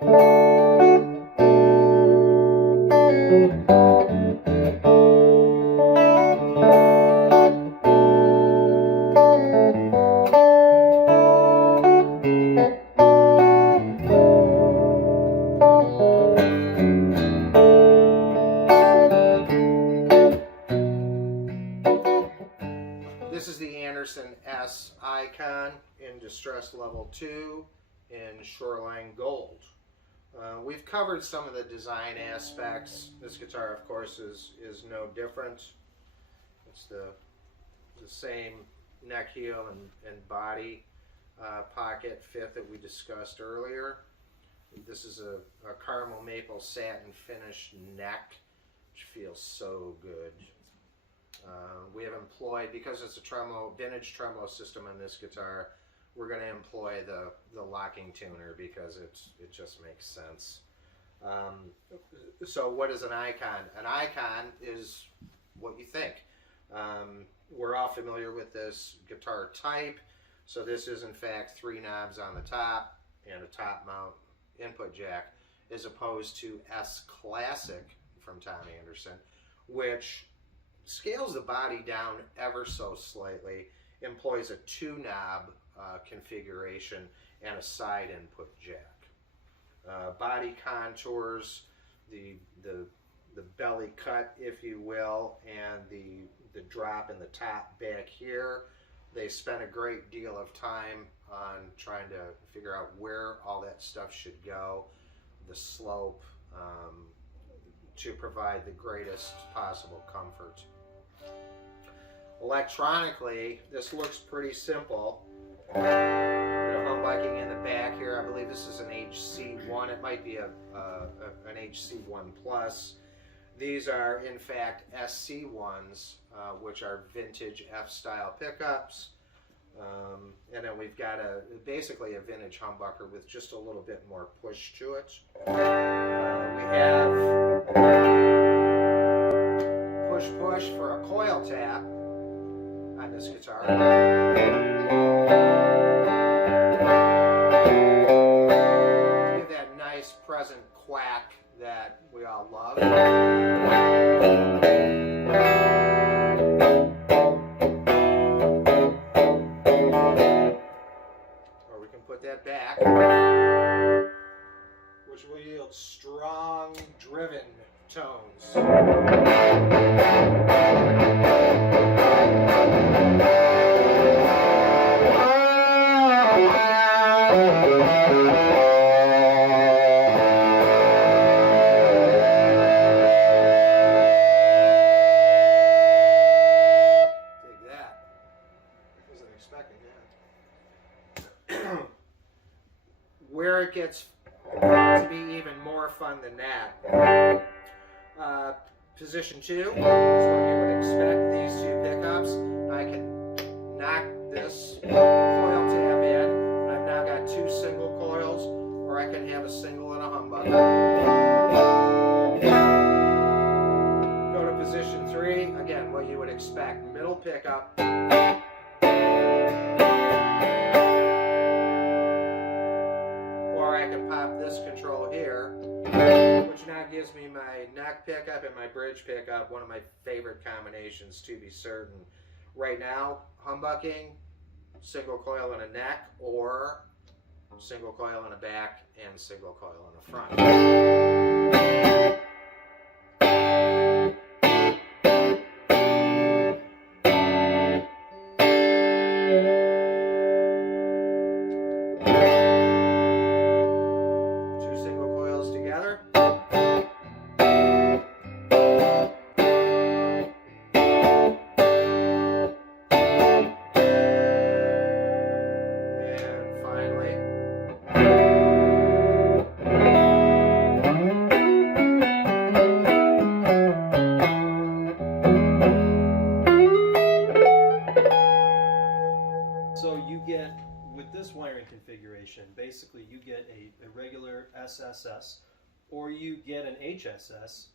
This is the Anderson S Icon in Distress Level 2 in Shoreline Gold. We've covered some of the design aspects. This guitar, of course, is no different. It's the same neck, heel, and body pocket fit that we discussed earlier. This is a caramel maple satin finished neck, which feels so good. We have employed, because it's a tremolo, vintage tremolo system on this guitar, we're going to employ the locking tuner because it just makes sense. So what is an icon? An icon is what you think. We're all familiar with this guitar type. So this is in fact 3 knobs on the top and a top mount input jack, as opposed to S Classic from Tom Anderson, which scales the body down ever so slightly, employs a 2-knob configuration and a side input jack. Body contours, the belly cut, if you will, and the drop in the top back here, they spent a great deal of time on trying to figure out where all that stuff should go, the slope, to provide the greatest possible comfort. Electronically, this looks pretty simple. Humbucking in the back here, I believe this is an HC1. It might be an HC1 Plus. These are in fact SC1s, which are vintage F-style pickups. And then we've got basically a vintage humbucker with just a little bit more push to it. We have push for a coil tap on this guitar. Give that nice present quack that we all love. Or we can put that back, which will yield strong, driven tones. Where it gets to be even more fun than that, position 2 is what you would expect. These 2 pickups, I can knock this coil tab in. I've now got 2 single coils, or I can have a single and a humbucker. Go to position 3, again, what you would expect. Middle pickup. I can pop this control here, which now gives me my neck pickup and my bridge pickup, one of my favorite combinations to be certain. Right now, humbucking, single coil in a neck, or single coil in a back and single coil in a front. Basically, you get a regular SSS, or you get an HSS,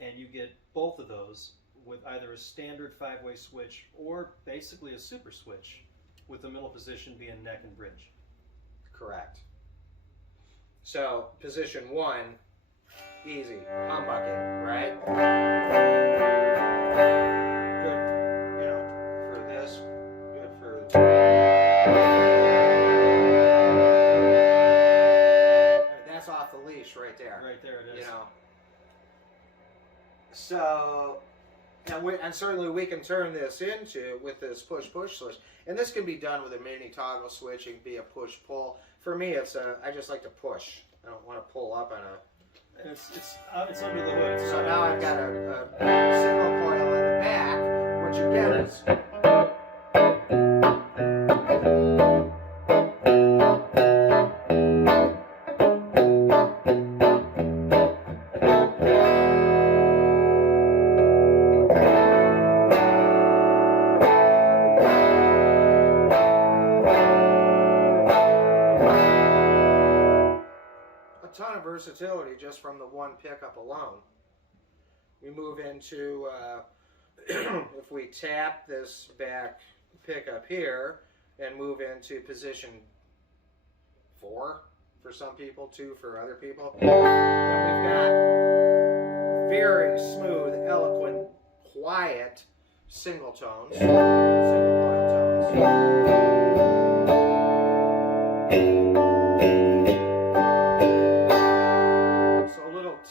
and you get both of those with either a standard 5-way switch or basically a super switch, with the middle position being neck and bridge. Correct. So position 1, easy, humbucking, right? Good, you know, for this, good for... That's off the leash right there. Right there it is. You know. So, and certainly we can turn this into, with this push-push switch, and this can be done with a mini toggle switch. It can be a push-pull. For me, it's I just like to push. I don't want to pull up on a... And it's under the hood. So now I've got a single coil in the back. What you get is... ton of versatility just from the one pickup alone. We move into, if we tap this back pickup here and move into position 4 for some people, 2 for other people, then we've got very smooth, eloquent, quiet single tones, single coil tones.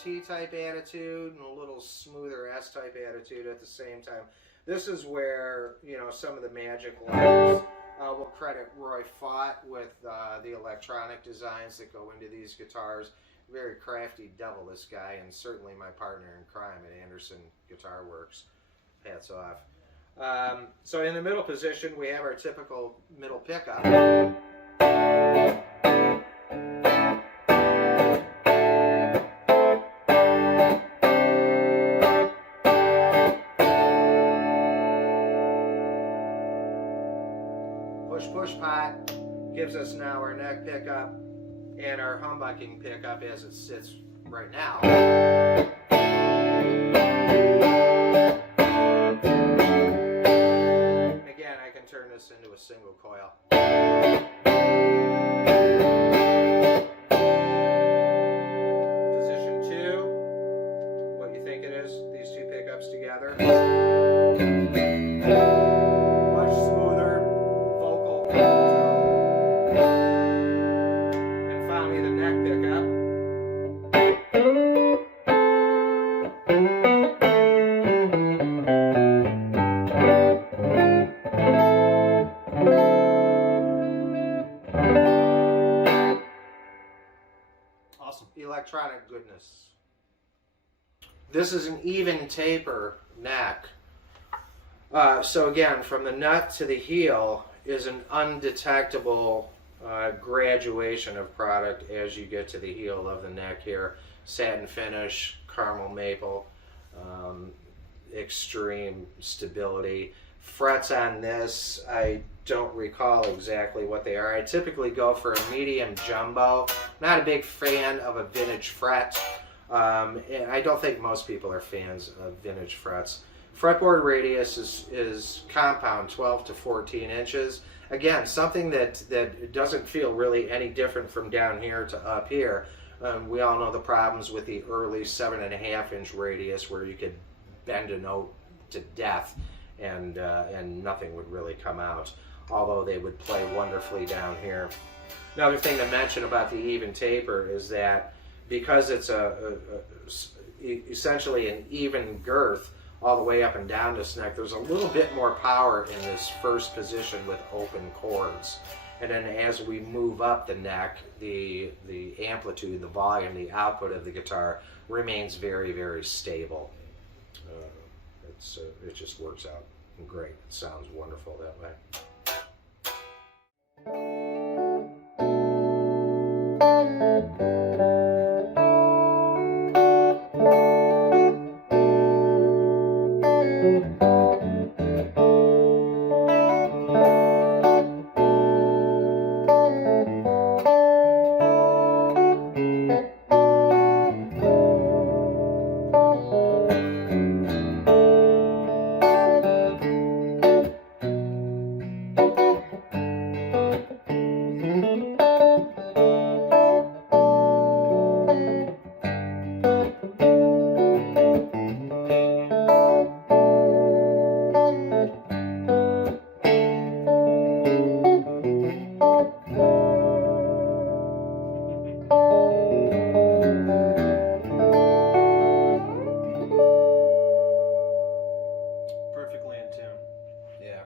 T-type attitude and a little smoother S-type attitude at the same time. This is where, you know, some of the magic lies. We'll credit Roy Fott with the electronic designs that go into these guitars. Very crafty devil, this guy, and certainly my partner in crime at Anderson Guitar Works. Hats off. So in the middle position, we have our typical middle pickup. Push pot gives us now our neck pickup and our humbucking pickup as it sits right now. And again, I can turn this into a single coil. Position 2, what you think it is, these two pickups together. Much smoother. And finally the neck pickup. Awesome. Electronic goodness. This is an even taper neck. So again, from the nut to the heel is an undetectable graduation of product as you get to the heel of the neck here. Satin finish, caramel maple, extreme stability. Frets on this, I don't recall exactly what they are. I typically go for a medium jumbo. Not a big fan of a vintage fret. And I don't think most people are fans of vintage frets. Fretboard radius is compound, 12 to 14 inches. Again, something that doesn't feel really any different from down here to up here. We all know the problems with the early 7.5 inch radius where you could bend a note to death and nothing would really come out, although they would play wonderfully down here. Another thing to mention about the even taper is that because it's essentially an even girth all the way up and down this neck, there's a little bit more power in this first position with open chords. And then as we move up the neck, the amplitude, the volume, the output of the guitar remains very, very stable. It just works out great. It sounds wonderful that way.